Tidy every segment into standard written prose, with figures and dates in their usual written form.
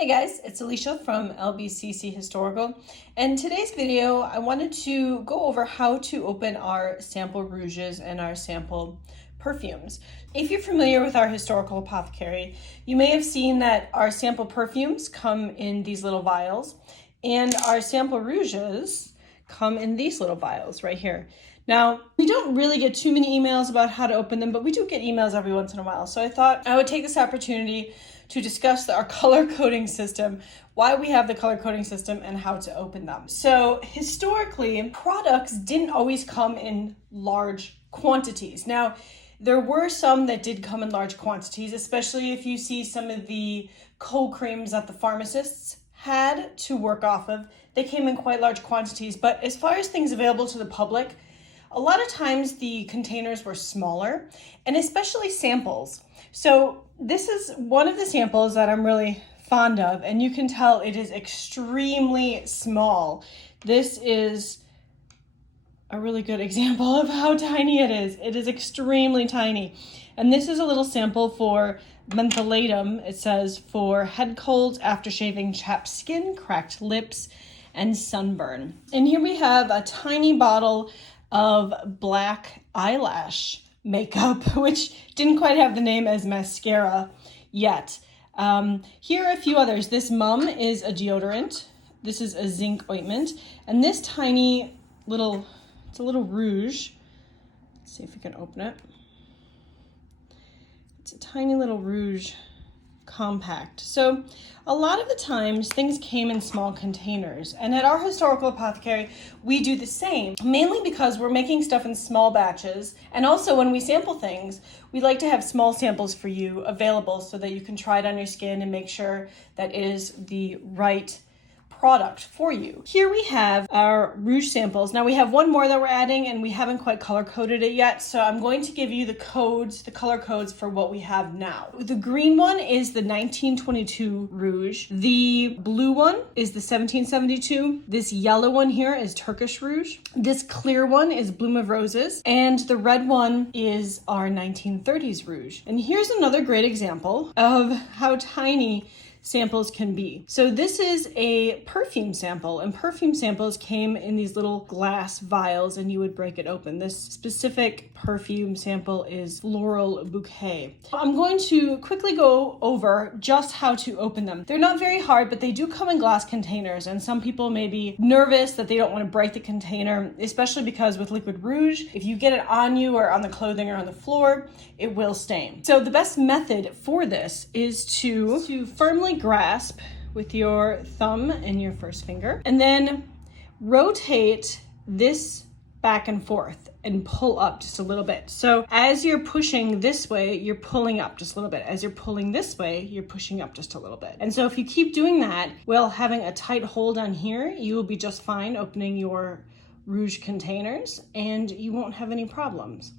Hey guys, it's Alicia from LBCC Historical, and today's video I wanted to go over how to open our sample rouges and our sample perfumes. If you're familiar with our historical apothecary, you may have seen that our sample perfumes come in these little vials and our sample rouges come in these little vials right here. Now, we don't really get too many emails about how to open them, but we do get emails every once in a while. So I thought I would take this opportunity to discuss our color coding system, why we have the color coding system, and how to open them. So historically, products didn't always come in large quantities. Now, there were some that did come in large quantities, especially if you see some of the cold creams that the pharmacists had to work off of. They came in quite large quantities, but as far as things available to the public, a lot of times the containers were smaller, and especially samples. So this is one of the samples that I'm really fond of, and you can tell it is extremely small. This is a really good example of how tiny it is. It is extremely tiny. And this is a little sample for mentholatum. It says for head colds, after shaving, chapped skin, cracked lips, and sunburn. And here we have a tiny bottle of black eyelash makeup, which didn't quite have the name as mascara yet. Here are a few others. This Mum is a deodorant. This is a zinc ointment. And this tiny little, it's a little rouge. Let's see if we can open it. It's a tiny little rouge compact. So a lot of the times things came in small containers, and at our historical apothecary we do the same, mainly because we're making stuff in small batches, and also when we sample things we like to have small samples for you available so that you can try it on your skin and make sure that it is the right product for you. Here we have our rouge samples. Now we have one more that we're adding and we haven't quite color coded it yet, so I'm going to give you the codes, the color codes for what we have now. The green one is the 1922 rouge. The blue one is the 1772. This yellow one here is Turkish rouge. This clear one is Bloom of Roses, and the red one is our 1930s rouge. And here's another great example of how tiny samples can be. So this is a perfume sample, and perfume samples came in these little glass vials and you would break it open. This specific perfume sample is Floral Bouquet. I'm going to quickly go over just how to open them. They're not very hard, but they do come in glass containers, and some people may be nervous that they don't want to break the container, especially because with liquid rouge, if you get it on you or on the clothing or on the floor, it will stain. So the best method for this is to firmly grasp with your thumb and your first finger, and then rotate this back and forth and pull up just a little bit. So as you're pushing this way, you're pulling up just a little bit. As you're pulling this way, you're pushing up just a little bit. And so if you keep doing that while having a tight hold on here, you will be just fine opening your rouge containers and you won't have any problems.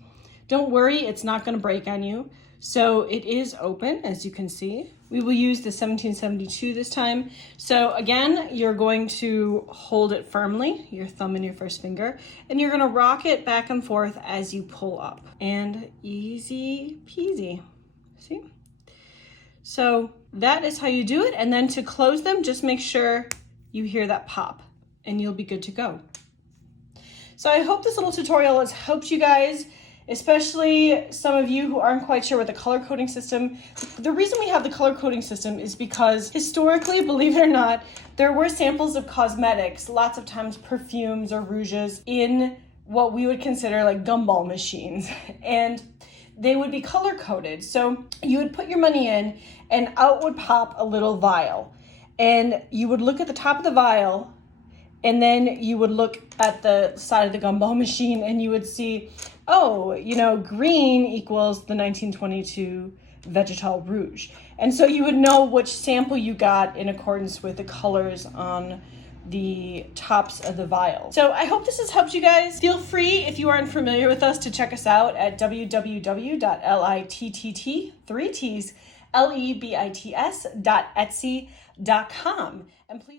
Don't worry, it's not going to break on you. So it is open, as you can see. We will use the 1772 this time. So again, you're going to hold it firmly, your thumb and your first finger, and you're going to rock it back and forth as you pull up. And easy peasy. See? So that is how you do it. And then to close them, just make sure you hear that pop and you'll be good to go. So I hope this little tutorial has helped you guys, especially some of you who aren't quite sure what the color coding system. The reason we have the color coding system is because historically, believe it or not, there were samples of cosmetics, lots of times perfumes or rouges, in what we would consider like gumball machines, and they would be color coded. So you would put your money in and out would pop a little vial, and you would look at the top of the vial, and then you would look at the side of the gumball machine and you would see, oh, you know, green equals the 1922 Vegetal Rouge. And so you would know which sample you got in accordance with the colors on the tops of the vial. So I hope this has helped you guys. Feel free, if you aren't familiar with us, to check us out at www.lebits.etsy.com. And please